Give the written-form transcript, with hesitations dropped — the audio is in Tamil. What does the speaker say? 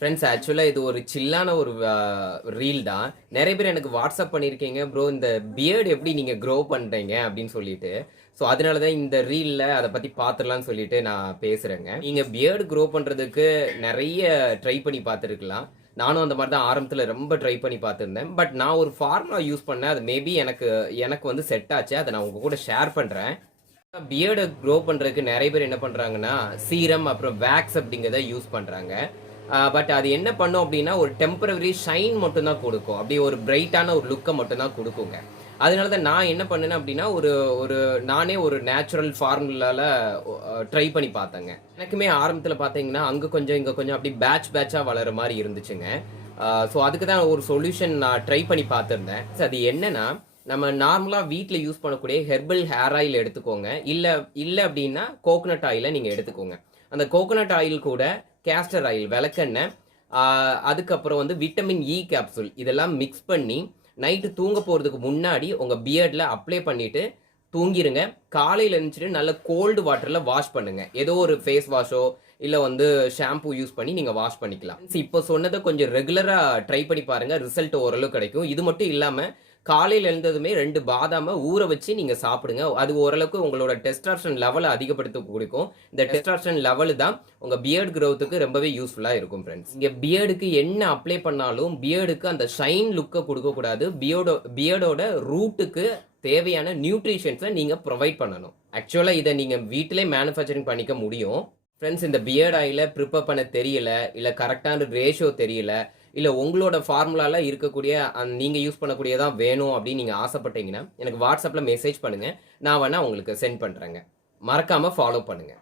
ஃப்ரெண்ட்ஸ் ஆக்சுவலா இது ஒரு சில்லான ஒரு ரீல் தான். நெறைய பேர் எனக்கு வாட்ஸ்அப் பண்ணியிருக்கீங்க, ப்ரோ இந்த பியர்ட் எப்படி நீங்க க்ரோ பண்றீங்க அப்படின்னு சொல்லிட்டு. ஸோ அதனால தான் இந்த ரீல்ல அத பத்தி பார்த்துடலாம்னு சொல்லிட்டு நான் பேசுறேங்க. நீங்க பியர்ட் க்ரோ பண்றதுக்கு நெறைய ட்ரை பண்ணி பார்த்துருக்கலாம். நானும் அந்த மாரி தான் ஆரம்பத்துல ரொம்ப ட்ரை பண்ணி பார்த்துருந்தேன். பட் நான் ஒரு ஃபார்முலா யூஸ் பண்ணேன். அது மேபி எனக்கு எனக்கு வந்து செட் ஆச்சு. அத நான் உங்க கூட ஷேர் பண்றேன். பியர்ட க்ரோ பண்றதுக்கு நெறைய பேர் என்ன பண்றாங்கன்னா, சீரம் அப்புறம் வேக்ஸ் அப்படிங்கிறத யூஸ் பண்றாங்க. பட் அது என்ன பண்ணும் அப்படின்னா, ஒரு டெம்பரவரி ஷைன் மட்டும் தான் குடுக்கும். அப்படியே ஒரு பிரைட்டான ஒரு லுக்க மட்டும் தான் குடுக்குங்க. அதனால தான் நான் என்ன பண்ணுனேன் அப்படின்னா, ஒரு ஒரு நானே ஒரு நேச்சுரல் ஃபார்முலால ட்ரை பண்ணி பார்த்தேங்க. எனக்குமே ஆரம்பத்தில பார்த்தீங்கன்னா, அங்க கொஞ்சம், இங்க கொஞ்சம் அப்படி பேட்ச்சா வளர்ற மாரி இருந்துச்சுங்க. ஸோ அதுக்கு தான் ஒரு சொல்யூஷன் நான் ட்ரை பண்ணி பார்த்திருந்தேன். அது என்னன்னா, நம்ம நார்மலா வீட்ல யூஸ் பண்ணக்கூடிய ஹெர்பல் ஹேர் ஆயில் எடுத்துக்கோங்க. இல்ல இல்ல அப்படின்னா, கோகனட் ஆயில நீங்க எடுத்துக்கோங்க. அந்த கோகனட் ஆயில் கூட கேஸ்டர் ஆயில், விளக்கெண்ணெய், ஆ அதுக்கப்புறம் வந்து விட்டமின் இ கேப்சூல் இதெல்லாம் மிக்ஸ் பண்ணி, நைட்டு தூங்க போறதுக்கு முன்னாடி உங்க பியர்ட்ல அப்ளை பண்ணிட்டு தூங்கிருங்க. காலையில எந்திரிச்சுட்டு நல்ல கோல்டு வாட்டர்ல வாஷ் பண்ணுங்க. ஏதோ ஒரு ஃபேஸ் வாஷோ, இல்ல வந்து ஷாம்பு யூஸ் பண்ணி நீங்க வாஷ் பண்ணிக்கலாம். இப்போ சொன்னத கொஞ்சம் ரெகுலரா ட்ரை பண்ணி பாருங்க. ரிசல்ட் ஓரளவு கிடைக்கும். இது மட்டும் இல்லாம காலையில எழுந்ததுமே 2 பாதாம ஊற வச்சு நீங்க சாப்பிடுங்க. அது ஓரளவுக்கு உங்களோட டெஸ்டாஸ்டெரான் லெவல அதிகப்படுத்த குடுக்கும். இந்த டெஸ்டாஸ்டெரான் லெவல் தான் உங்க பியர்ட் குரோத்துக்கு ரொம்பவே யூஸ்ஃபுல்லா இருக்கும் ஃபிரெண்ட்ஸ். இங்க பியர்டுக்கு என்ன அப்ளை பண்ணாலும் பியர்டுக்கு அந்த ஷைன் லுக்க குடுக்க கூடாது. பியர்டோட ரூட்டுக்கு தேவையான நியூட்ரிஷன்ஸ நீங்க ப்ரொவைட் பண்ணணும். ஆக்சுவலா இத நீங்க வீட்டிலே மேனுஃபேக்சரிங் பண்ணிக்க முடியும். ஃப்ரெண்ட்ஸ் இந்த பியர்ட் ஆயில ப்ரிப்பேர் பண்ண தெரியல, இல்ல கரெக்ட்டான ரேஷியோ தெரியல, இல்ல உங்களோட ஃபார்முலால இருக்கக்கூடிய நீங்க யூஸ் பண்ணக்கூடியதான் வேணும் அப்படின்னு நீங்க ஆசைப்பட்டீங்கன்னா, எனக்கு வாட்ஸ்அப்ல மெசேஜ் பண்ணுங்க. நான் வேணா உங்களுக்கு சென்ட் பண்றேங்க. மறக்காம ஃபாலோ பண்ணுங்க.